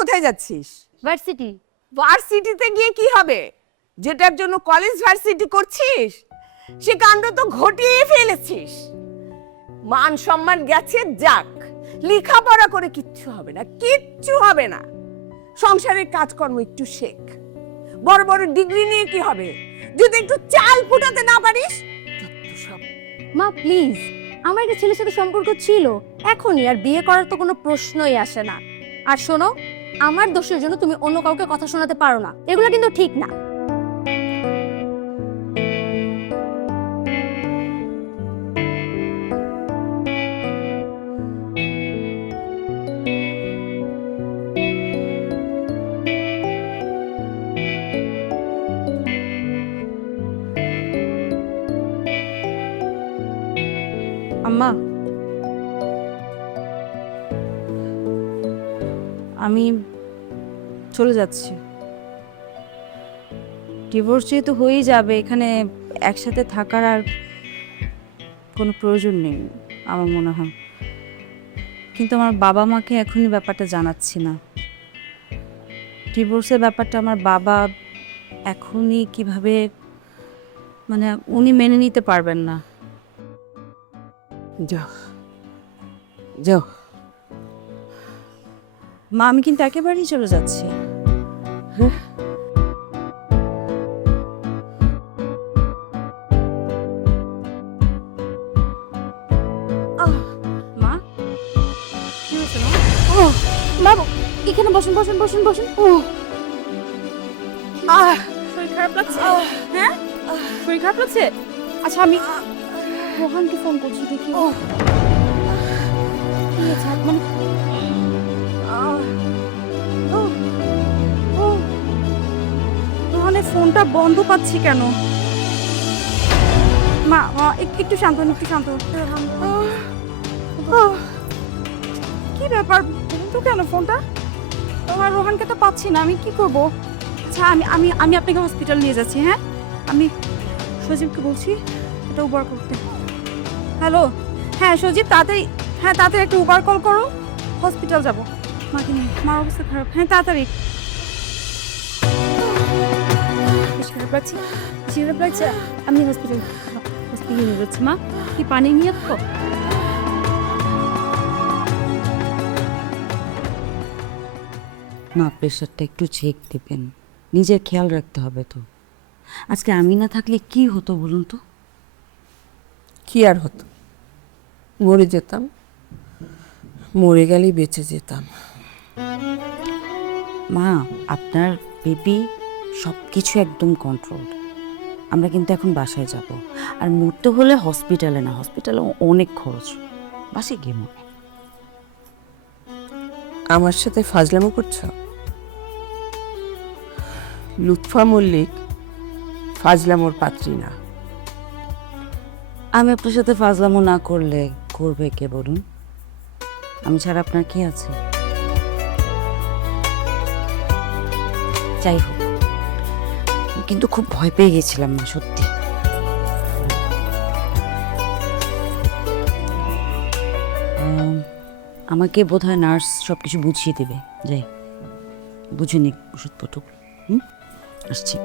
কোথায় যাচ্ছিস? ভার্সিটি। ভার্সিটিতে গিয়ে কি হবে? যেটার জন্য কলেজ ভার্সিটি করছিস সে কাণ্ড তো ঘটিয়ে ফেলেছিস। মান সম্মান গেছে, যাক। লেখাপড়া করে কিচ্ছু হবে না, কিচ্ছু হবে না। সংসারের কাজকর্ম একটু শেখ। বড় বড় ডিগ্রি নিয়ে কি হবে যদি একটু চাল ফুটাতে না পারিস? সব মা প্লিজ, আমার একটা ছেলের সাথে সম্পর্ক ছিল, এখনই আর বিয়ে করার তো কোনো প্রশ্নই আসে না। আর শোনো, আমার দোষের জন্য তুমি অন্য কাউকে কথা শোনাতে পারো না, এগুলো কিন্তু ঠিক না। আম্মা, আমি চলে যাচ্ছি। ডিভোর্স যেহেতু হয়েই যাবে, এখানে একসাথে থাকার আর কোনো প্রয়োজন নেই আমার মনে হয়। কিন্তু আমার বাবা মাকে এখনই ব্যাপারটা জানাচ্ছি না। ডিভোর্সের ব্যাপারটা আমার বাবা এখনই কিভাবে, মানে উনি মেনে নিতে পারবেন না। যাও যাও। মা, আমি কিন্তু একেবারেই চলে যাচ্ছি। মা, কি হয়েছে মা? ও বাবু, এখানে বসুন বসুন বসুন বসুন। ও শরীর খারাপ লাগছে? হ্যাঁ, শরীর খারাপ লাগছে? আচ্ছা, আমি রোহানকে ফোন করছি, দেখি। কি হয়েছে? মানে রোহানের ফোনটা বন্ধ পাচ্ছি কেন? মা, একটু শান্ত হন, একটু শান্ত হন। কি ব্যাপার, বন্ধ কেন ফোনটা? আমার রোহানকে তো পাচ্ছি না, আমি কি করব? আচ্ছা, আমি আমি আমি আপনাকে হসপিটাল নিয়ে যাচ্ছি। হ্যাঁ, আমি সজীবকে বলছি এটা উবার করতে। হ্যালো, হ্যাঁ সজীব, তাড়াতাড়ি, হ্যাঁ তাড়াতাড়ি একটা উবার কল করো, হসপিটাল যাব। মাকে নিয়ে, মার অবস্থা খারাপ। হ্যাঁ তাড়াতাড়ি। বেশ খারাপ লাগছে, খারাপ লাগছে। আমি হসপিটালে নিয়ে যাচ্ছি। মা, কি পানি নিয়ে তো? না, প্রেশারটা একটু চেক দিবেন, নিজের খেয়াল রাখতে হবে তো। আজকে আমি না থাকলে কি হতো বলুন তো? কি আর হতো? মরে যেতাম, মরে গেলেই বেঁচে যেতাম। মা, আপনার বেবি সব কিছু একদম কন্ট্রোল। আমরা কিন্তু এখন বাসায় যাব, আর মরতে হলে হসপিটালে না, হসপিটালে অনেক খরচ। বাসে গিয়ে মরে। আমার সাথে ফাজলামো করছো? লুৎফা মল্লিক ফাজলামোর পাত্রী না। আমি আপনার সাথে ফাজলামো না করলে করবে কে বলুন? আমি ছাড়া আপনার কি আছে? যাই হোক, কিন্তু খুব ভয় পেয়ে গেছিলাম না, সত্যি। আমাকে বোধহয় নার্স সবকিছু বুঝিয়ে দেবে। যাই, বুঝে নিক ওষুধপত্র। আসছি।